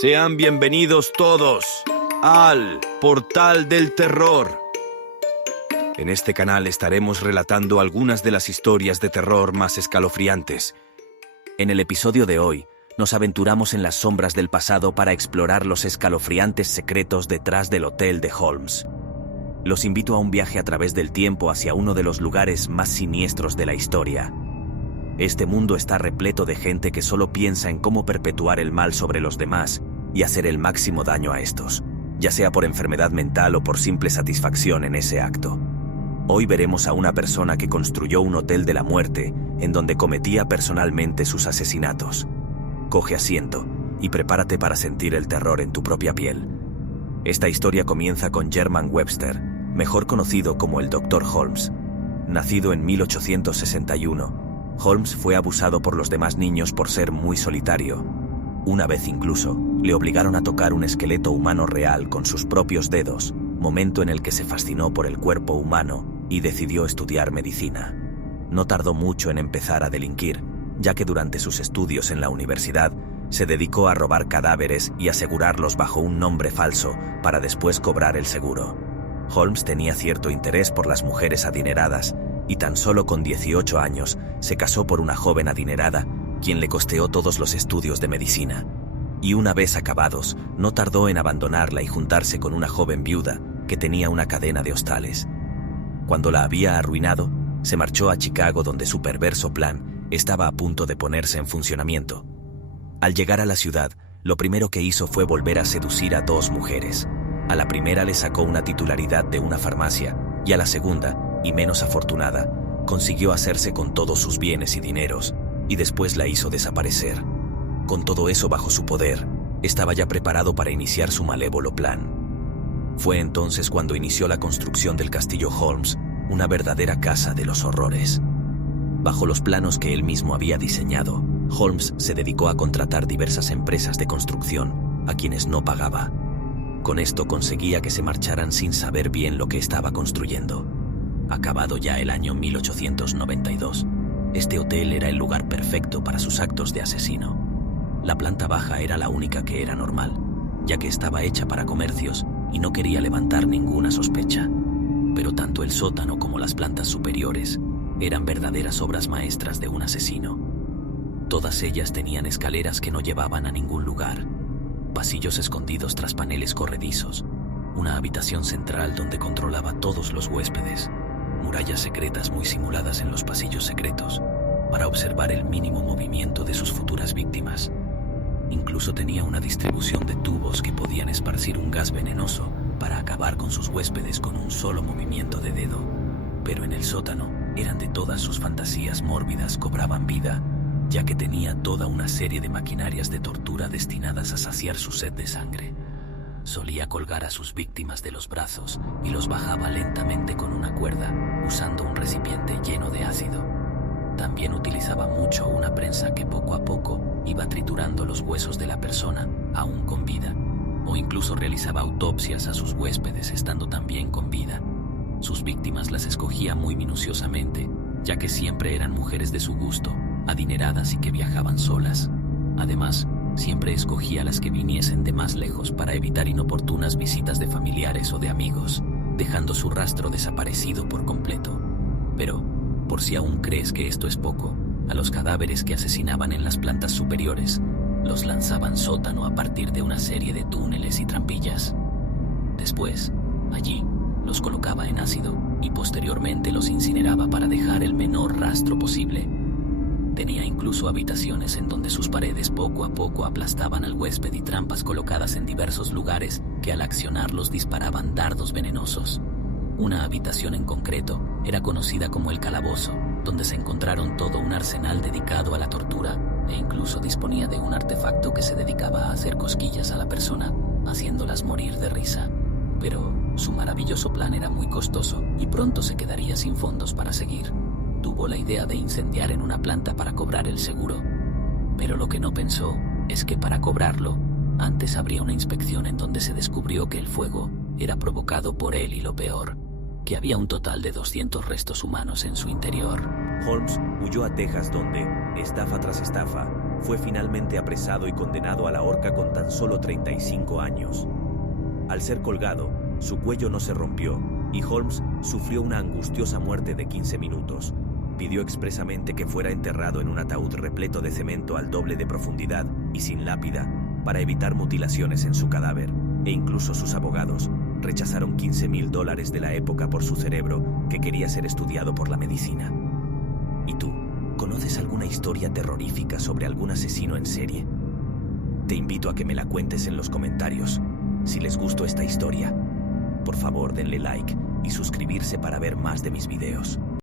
Sean bienvenidos todos al Portal del Terror. En este canal estaremos relatando algunas de las historias de terror más escalofriantes. En el episodio de hoy, nos aventuramos en las sombras del pasado para explorar los escalofriantes secretos detrás del Hotel de Holmes. Los invito a un viaje a través del tiempo hacia uno de los lugares más siniestros de la historia. Este mundo está repleto de gente que solo piensa en cómo perpetuar el mal sobre los demás y hacer el máximo daño a estos, ya sea por enfermedad mental o por simple satisfacción en ese acto. Hoy veremos a una persona que construyó un hotel de la muerte en donde cometía personalmente sus asesinatos. Coge asiento y prepárate para sentir el terror en tu propia piel. Esta historia comienza con German Webster, mejor conocido como el Dr. Holmes. Nacido en 1861, Holmes fue abusado por los demás niños por ser muy solitario. Una vez incluso, le obligaron a tocar un esqueleto humano real con sus propios dedos, momento en el que se fascinó por el cuerpo humano y decidió estudiar medicina. No tardó mucho en empezar a delinquir, ya que durante sus estudios en la universidad se dedicó a robar cadáveres y asegurarlos bajo un nombre falso para después cobrar el seguro. Holmes tenía cierto interés por las mujeres adineradas y tan solo con 18 años se casó por una joven adinerada, quien le costeó todos los estudios de medicina. Y una vez acabados, no tardó en abandonarla y juntarse con una joven viuda que tenía una cadena de hostales. Cuando la había arruinado, se marchó a Chicago, donde su perverso plan estaba a punto de ponerse en funcionamiento. Al llegar a la ciudad, lo primero que hizo fue volver a seducir a dos mujeres. A la primera le sacó una titularidad de una farmacia y a la segunda, y menos afortunada, consiguió hacerse con todos sus bienes y dineros, y después la hizo desaparecer. Con todo eso bajo su poder, estaba ya preparado para iniciar su malévolo plan. Fue entonces cuando inició la construcción del Castillo Holmes, una verdadera casa de los horrores. Bajo los planos que él mismo había diseñado, Holmes se dedicó a contratar diversas empresas de construcción, a quienes no pagaba. Con esto conseguía que se marcharan sin saber bien lo que estaba construyendo. Acabado ya el año 1892, este hotel era el lugar perfecto para sus actos de asesino. La planta baja era la única que era normal, ya que estaba hecha para comercios y no quería levantar ninguna sospecha. Pero tanto el sótano como las plantas superiores eran verdaderas obras maestras de un asesino. Todas ellas tenían escaleras que no llevaban a ningún lugar, pasillos escondidos tras paneles corredizos, una habitación central donde controlaba todos los huéspedes, murallas secretas muy simuladas en los pasillos secretos, para observar el mínimo movimiento de sus futuras víctimas. Incluso tenía una distribución de tubos que podían esparcir un gas venenoso para acabar con sus huéspedes con un solo movimiento de dedo. Pero en el sótano, eran de todas sus fantasías mórbidas cobraban vida, ya que tenía toda una serie de maquinarias de tortura destinadas a saciar su sed de sangre. Solía colgar a sus víctimas de los brazos y los bajaba lentamente con una cuerda, usando un recipiente lleno de ácido. También utilizaba mucho una prensa que poco a poco iba triturando los huesos de la persona, aún con vida, o incluso realizaba autopsias a sus huéspedes estando también con vida. Sus víctimas las escogía muy minuciosamente, ya que siempre eran mujeres de su gusto, adineradas y que viajaban solas. Además, siempre escogía las que viniesen de más lejos para evitar inoportunas visitas de familiares o de amigos, dejando su rastro desaparecido por completo. Pero, por si aún crees que esto es poco, a los cadáveres que asesinaban en las plantas superiores, los lanzaban sótano a partir de una serie de túneles y trampillas. Después, allí, los colocaba en ácido y posteriormente los incineraba para dejar el menor rastro posible. Tenía incluso habitaciones en donde sus paredes poco a poco aplastaban al huésped y trampas colocadas en diversos lugares que al accionarlos disparaban dardos venenosos. Una habitación en concreto era conocida como el calabozo, donde se encontraron todo un arsenal dedicado a la tortura e incluso disponía de un artefacto que se dedicaba a hacer cosquillas a la persona, haciéndolas morir de risa. Pero su maravilloso plan era muy costoso y pronto se quedaría sin fondos para seguir. Tuvo la idea de incendiar en una planta para cobrar el seguro. Pero lo que no pensó es que para cobrarlo, antes habría una inspección en donde se descubrió que el fuego era provocado por él y lo peor, que había un total de 200 restos humanos en su interior. Holmes huyó a Texas, donde, estafa tras estafa, fue finalmente apresado y condenado a la horca con tan solo 35 años. Al ser colgado, su cuello no se rompió y Holmes sufrió una angustiosa muerte de 15 minutos. Pidió expresamente que fuera enterrado en un ataúd repleto de cemento al doble de profundidad y sin lápida para evitar mutilaciones en su cadáver, e incluso sus abogados rechazaron $15.000 de la época por su cerebro, que quería ser estudiado por la medicina. ¿Y tú? ¿Conoces alguna historia terrorífica sobre algún asesino en serie? Te invito a que me la cuentes en los comentarios. Si les gustó esta historia, por favor denle like y suscribirse para ver más de mis videos.